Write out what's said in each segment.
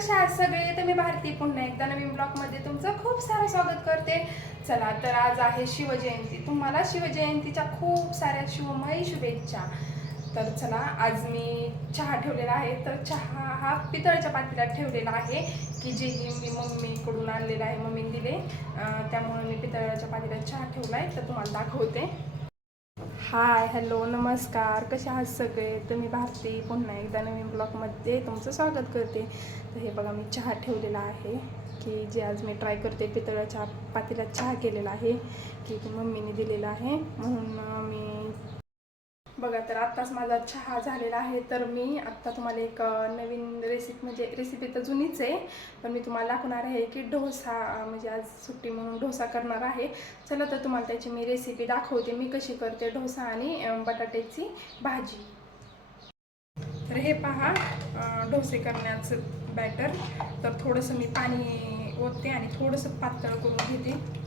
कशा आहात सगळे? तर मी भारती पुन्हा एकदा नवीन ब्लॉगमध्ये तुमचं खूप सारं स्वागत करते. चला तर आज आहे शिवजयंती. तुम्हाला शिवजयंतीच्या खूप साऱ्या शिवमयी शुभेच्छा. तर चला आज मी चहा ठेवलेला आहे. तर चहा हा पितळच्या पातेल्यात ठेवलेला आहे की जे मी मम्मीकडून आणलेला आहे, मम्मीने दिले. त्यामुळे मी पितळच्या पातेल्यात चहा ठेवला आहे. तर तुम्हाला दाखवते. हाय हॅलो नमस्कार, कसे आहात सगळे? तर मी भारती पुन्हा एकदा नवीन ब्लॉगमध्ये तुमचं स्वागत करते. तर हे बघा मी चहा ठेवलेला आहे की जे आज मी ट्राय करते. पितळाच्या पातेल्यात चहा केलेला आहे की मम्मीने दिलेला आहे, म्हणून मी बघा. तर आत्ताच माझा चहा झालेला आहे. तर मी आत्ता तुम्हाला एक नवीन रेसिपी तर जुनीच आहे, पण मी तुम्हाला दाखवणार आहे की डोसा, म्हणजे आज सुट्टी म्हणून डोसा करणार आहे. चला तर तुम्हाला त्याची मी रेसिपी दाखवते, मी कशी करते डोसा आणि बटाट्याची भाजी. तर हे पहा डोसे करण्याचं बॅटर. तर थोडंसं मी पाणी ओतते आणि थोडंसं पातळ करून घेते.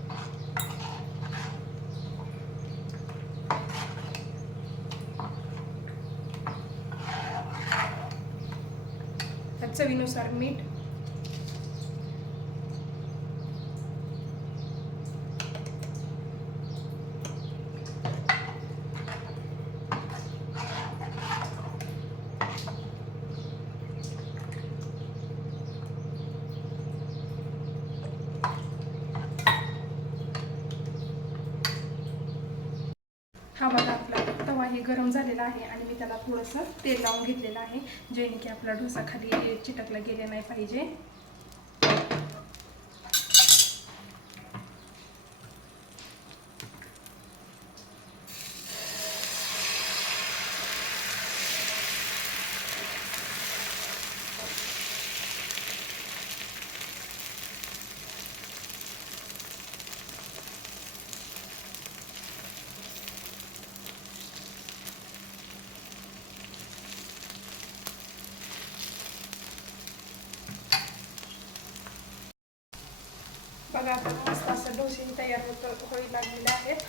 चवीनुसार मीठ, हा बघा आपला तवाही गरम झालेला आहे आणि मी त्याला थोडंसं तेल लावून घेतलेलं आहे, जेणे की आपला डोसा खाली चिटकला गेले नाही पाहिजे. बघा आता मस्त असं डोसे तयार होईल लागलेले आहेत.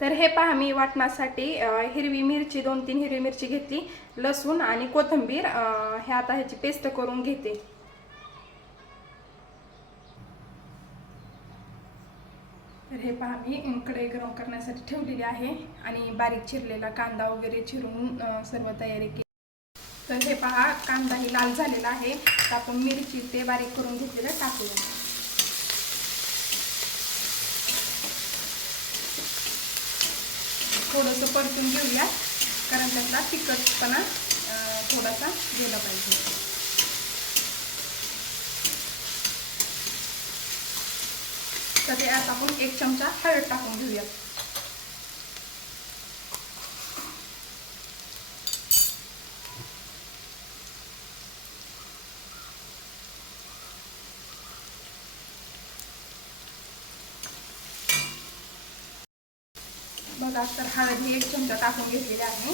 तर हे पहा मी वाटण्यासाठी हिरवी मिरची 2-3 हिरवी मिरची घेतली, लसूण आणि कोथिंबीर हे आता ह्याची पेस्ट करून घेते. तर हे पहा मी कढई गरम करण्यासाठी ठेवलेली आहे आणि बारीक चिरलेला कांदा वगैरे चिरून सर्व तयारी केली. तर हे पहा कांदाही लाल झालेला आहे. तर आपण मिरची ते बारीक करून घेतलेलं टाकूया. थोडंसं परतून घेऊया, कारण त्यातला तिखटपणा थोडासा गेला पाहिजे. तर ते आता आपण 1 चमचा हळद टाकून घेऊया. बघा तर हळद ही 1 चमचा टाकून घेतलेली आहे.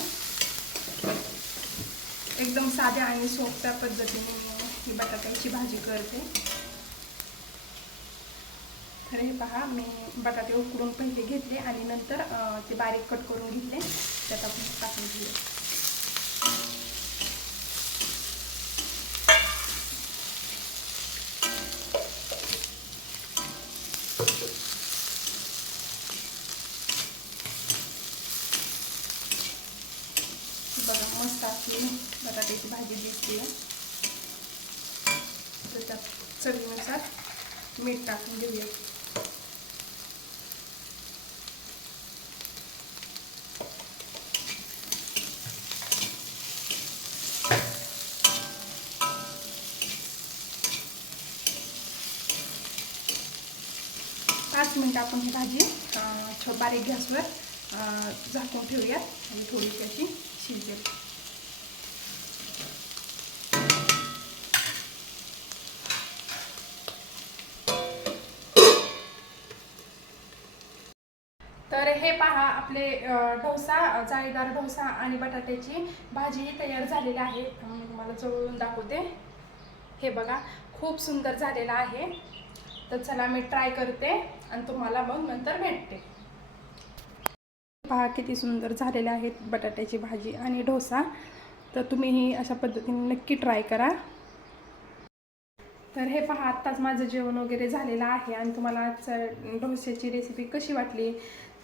एकदम साध्या आणि सोप्या पद्धतीने मी ही बटाट्याची भाजी करते. तर हे पहा मी बटाटे उकडून पहिले घेतले आणि नंतर ते बारीक कट करून घेतले, त्यात आपण टाकून घेऊया. बघा मस्त अशी बटाट्याची भाजी दिसते. तर त्यात चवीनुसार मीठ टाकून घेऊया. पाच मिनिट आपण ही भाजी बारीक गॅसवर झाकून ठेवूयात आणि थोडीशी अशी शिजेल. तर हे पहा आपले डोसा, जाळीदार डोसा आणि बटाट्याची भाजी तयार झालेली आहे. मी तुम्हाला जवळून दाखवते. हे बघा खूप सुंदर झालेला आहे. तर चला मी ट्राय करते आणि तुम्हाला मग नंतर भेटते. पहा किती सुंदर झालेले आहेत बटाट्याची भाजी आणि डोसा. तर तुम्हीही अशा पद्धतीने नक्की ट्राय करा. तर हे पहा, आत्ताच माझं जेवण वगैरे झालेलं आहे आणि तुम्हाला आजचं डोश्याची रेसिपी कशी वाटली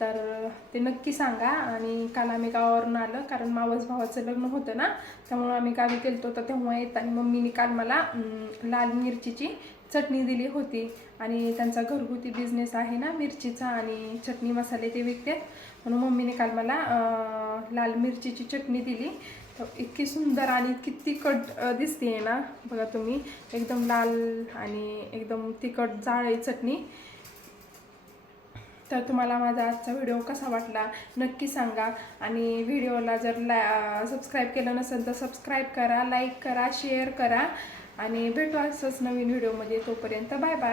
तर ते नक्की सांगा. आणि काल आम्ही गावावरून आलं, कारण मावस भावाचं लग्न होतं ना, त्यामुळं आम्ही गावी गेलतो. तर तेव्हा येताना मम्मीने काल मला लाल मिरचीची चटणी दिली होती. आणि त्यांचा घरगुती बिझनेस आहे ना मिरचीचा, आणि चटणी मसाले ते विकतात, म्हणून मम्मीने काल मला लाल मिरचीची चटणी दिली. तर इतकी सुंदर आणि इतकी तिखट दिसते ना, बघा तुम्ही, एकदम लाल आणि एकदम तिखट जाळी चटणी. तर तुम्हाला माझा आजचा व्हिडिओ कसा वाटला नक्की सांगा. आणि व्हिडिओला जर सबस्क्राईब केलं नसेल तर सबस्क्राईब करा, लाईक करा, शेअर करा. आणि भेटू असंच नवीन व्हिडिओमध्ये. तोपर्यंत बाय बाय.